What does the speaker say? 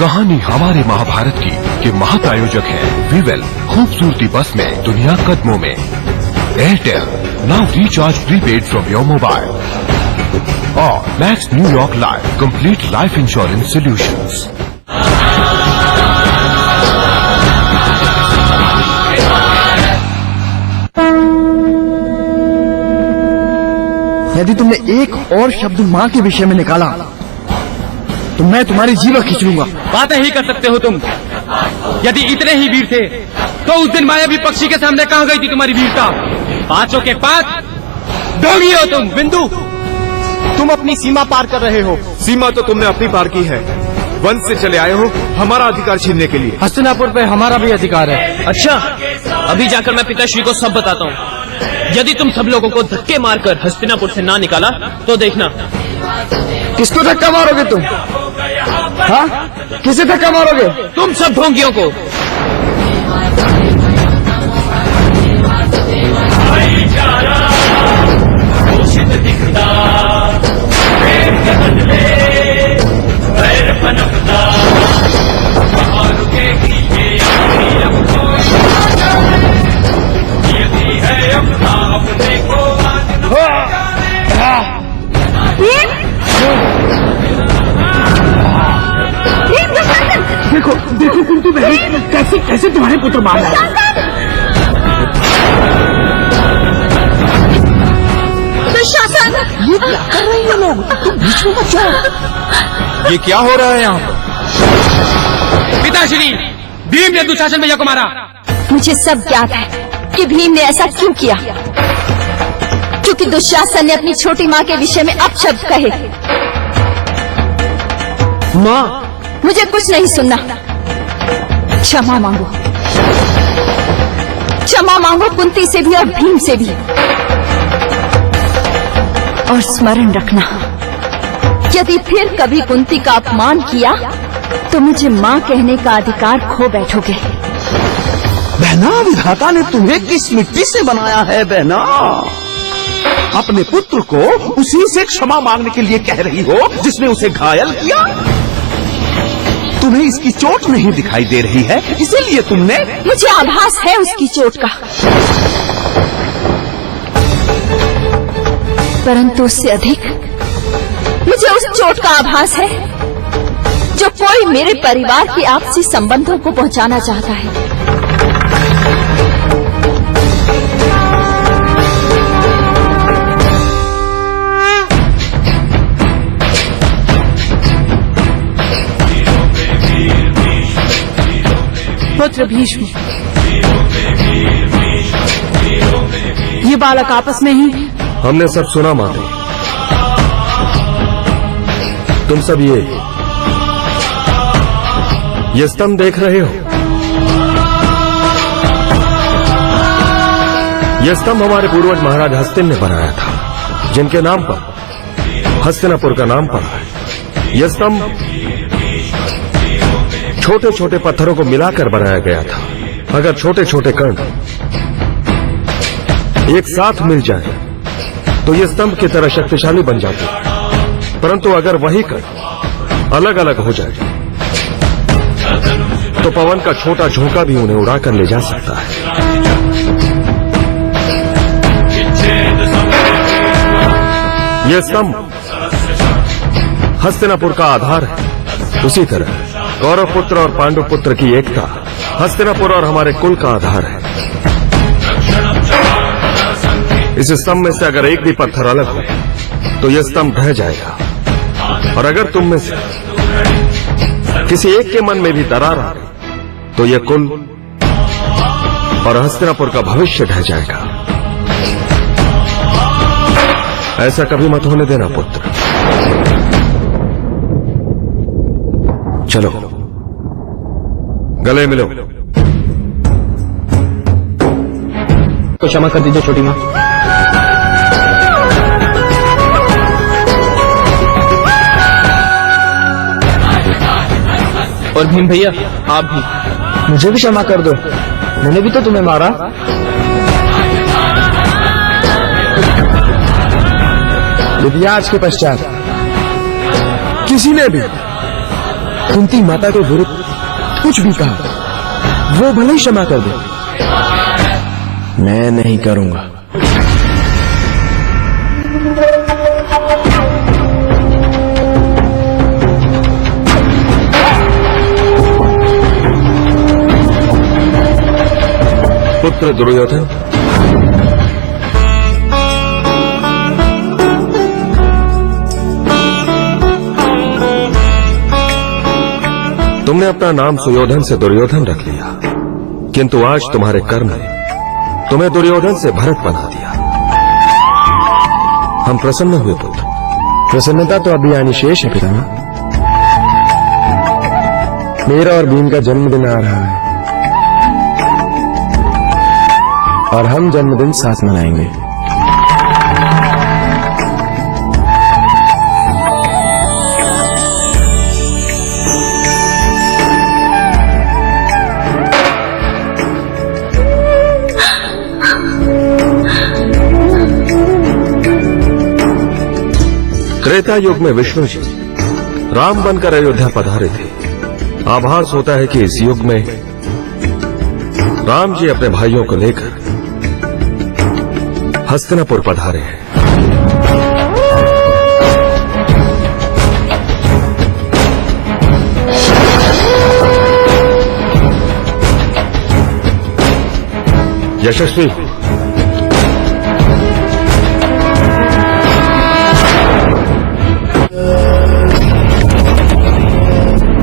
कहानी हमारे महाभारत की कि महाप्रायोजक है वीवेल। खूबसूरती बस में दुनिया कदमों में। Airtel now recharge prepaid from your mobile. और Max New York life complete life insurance solutions. यदि तुमने एक और शब्द माँ के विषय में निकाला तो मैं तुम्हारी जीवा खींच लूंगा। बातें ही कर सकते हो तुम। यदि इतने ही वीर थे तो उस दिन मायावी पक्षी के सामने कहाँ गई थी तुम्हारी वीरता? पांचों के पांच डोंगी हो तुम। बिंदु, तुम अपनी सीमा पार कर रहे हो। सीमा तो तुमने अपनी पार की है। वंश से चले आए हो हमारा अधिकार छीनने के लिए। हस्तिनापुर पे हमारा भी अधिकार है। अच्छा, अभी जाकर मैं पिताश्री को सब बताता हूँ। यदि तुम सब लोगों को धक्के मारकर हस्तिनापुर से ना निकाला तो देखना। किसको धक्का मारोगे तुम? हाँ, किसे धक्का मारोगे? तुम सब ढोंगियों को। देखो देखो कुंती बहन कैसे कैसे तुम्हारे पुत्र मार रहा है। दुशासन, ये क्या कर रहे हैं लोग? तुम बीच में मत जाओ। ये क्या हो रहा है यहाँ पर? पिताश्री, भीम ने दुशासन भैया को मारा। मुझे सब ज्ञात है कि भीम ने ऐसा क्यों किया। क्योंकि दुशासन ने अपनी छोटी माँ के विषय में अपशब्द कहे। माँ, मुझे कुछ नहीं सुनना। क्षमा मांगो, क्षमा मांगो कुंती से भी और भीम से भी। और स्मरण रखना, यदि फिर कभी कुंती का अपमान किया तो मुझे माँ कहने का अधिकार खो बैठोगे। बहना, विधाता ने तुम्हें किस मिट्टी से बनाया है बहना? अपने पुत्र को उसी से क्षमा मांगने के लिए कह रही हो जिसने उसे घायल किया। तुम्हें इसकी चोट नहीं दिखाई दे रही है, इसीलिए तुमने। मुझे आभास है उसकी चोट का, परंतु उससे अधिक मुझे उस चोट का आभास है जो कोई मेरे परिवार के आपसी संबंधों को पहुंचाना चाहता है। पुत्र भीष्म, ये बालक आपस में ही। हमने सब सुना माते। तुम सब ये स्तंभ देख रहे हो? यह स्तंभ हमारे पूर्वज महाराज हस्तिन ने बनाया था, जिनके नाम पर हस्तिनापुर का नाम पड़ा है। यह स्तंभ छोटे छोटे पत्थरों को मिलाकर बनाया गया था। अगर छोटे छोटे कण एक साथ मिल जाए तो ये स्तंभ की तरह शक्तिशाली बन जाते हैं, परंतु अगर वही कण अलग अलग हो जाए तो पवन का छोटा झोंका भी उन्हें उड़ाकर ले जा सकता है। यह स्तंभ हस्तिनापुर का आधार है। उसी तरह कौरव पुत्र और पांडु पुत्र की एकता हस्तिनापुर और हमारे कुल का आधार है। इस स्तंभ में से अगर एक भी पत्थर अलग हो तो यह स्तंभ ढह जाएगा, और अगर तुम में से किसी एक के मन में भी दरार आ गई तो यह कुल और हस्तिनापुर का भविष्य ढह जाएगा। ऐसा कभी मत होने देना पुत्र। चलो गले मिलो। तो क्षमा कर दीजिए छोटी माँ। और भीम भैया, आप भी मुझे भी क्षमा कर दो, मैंने भी तो तुम्हें मारा। यदि आज के पश्चात किसी ने भी कुंती माता के विरुद्ध कुछ भी कहा, वो भले ही क्षमा कर दे, मैं नहीं करूंगा। पुत्र दुर्योधन, तुमने अपना नाम सुयोधन से दुर्योधन रख लिया, किंतु आज तुम्हारे कर्म ने तुम्हें दुर्योधन से भरत बना दिया। हम प्रसन्न हुए पुत्र। प्रसन्नता तो अभी आनी शेष है पितामह। मेरा और भीम का जन्मदिन आ रहा है और हम जन्मदिन साथ मनाएंगे। त्रेता युग में विष्णु जी राम बनकर अयोध्या पधारे थे। आभास होता है कि इस युग में राम जी अपने भाइयों को लेकर हस्तिनापुर पधारे हैं। यशस्वी